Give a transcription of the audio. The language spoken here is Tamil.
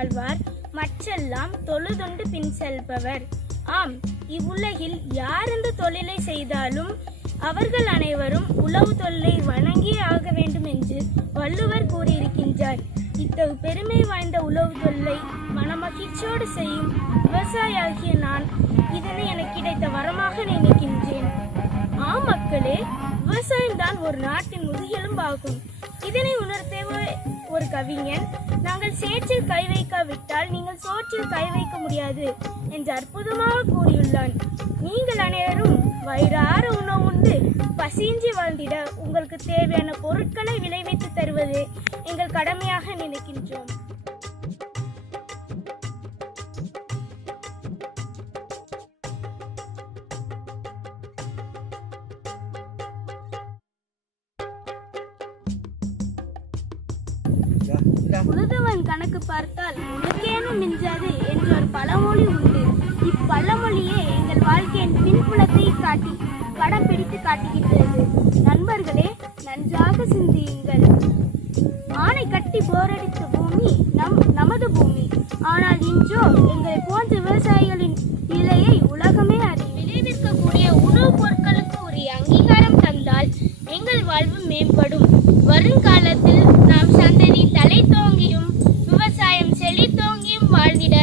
வாழ்வார், மற்றெல்லாம் தொழுதுண்டு பின் செல்பவர். ஆம், இவ்வுலகில் யார் இந்த தொழிலை செய்தாலும் அவர்கள் அனைவரும் உழவு தொழிலை வணங்கியே ஆக வேண்டும் என்று வள்ளுவர் கூறியிருக்கின்றார். இத்தகு பெருமை வாய்ந்த உழவு தொழிலை மனமகிழ்ச்சியோடு செய்யும் விவசாயியாகிய நான் இதனை எனக்கு கிடைத்த வரமாக நினைக்கின்றேன். ஆம் மக்களே, விவசாயம்தான் ஒரு நாட்டின் முதுகெலும்பாகும். இதனை உணர்த்தவே ஒரு கவிஞன், நாங்கள் சேற்றில் கை வைக்காவிட்டால் நீங்கள் சோற்றில் கை வைக்க முடியாது என்று அற்புதமாக கூறியுள்ளான். நீங்கள் அனைவரும் வயிறார உணவுண்டு பசியின்றி வாழ்ந்திட உங்களுக்கு தேவையான பொருட்களை விளைவித்து தருவது எங்கள் கடமையாக நினைக்கின்றோம். உழுதவன் கணக்கு பார்த்தால் உனக்கேனும் மிஞ்சாது என்ற ஒரு பழமொழி உண்டு. இப்பழமொழியே எங்கள் வாழ்க்கையின் பின்புலத்தை காட்டி படம் பிடித்து காட்டுகின்றது. நண்பர்களே, நன்றாக சிந்தியுங்கள். ஆணை கட்டி போரடித்த பூமி நமது பூமி. ஆனால் இன்றோ எங்களை போன்ற விவசாயிகளின் நிலையை உலகமே அறியும். விளைவிக்கக்கூடிய உணவுப் பொருட்களுக்கு உரிய அங்கீகாரம் தந்தால் எங்கள் வாழ்வு மேம்படும். வருங்காலத்தில் நாம் சந்ததி தலை தோங்கியும் விவசாயம் செழித்தோங்கியும் வாழ்ந்திட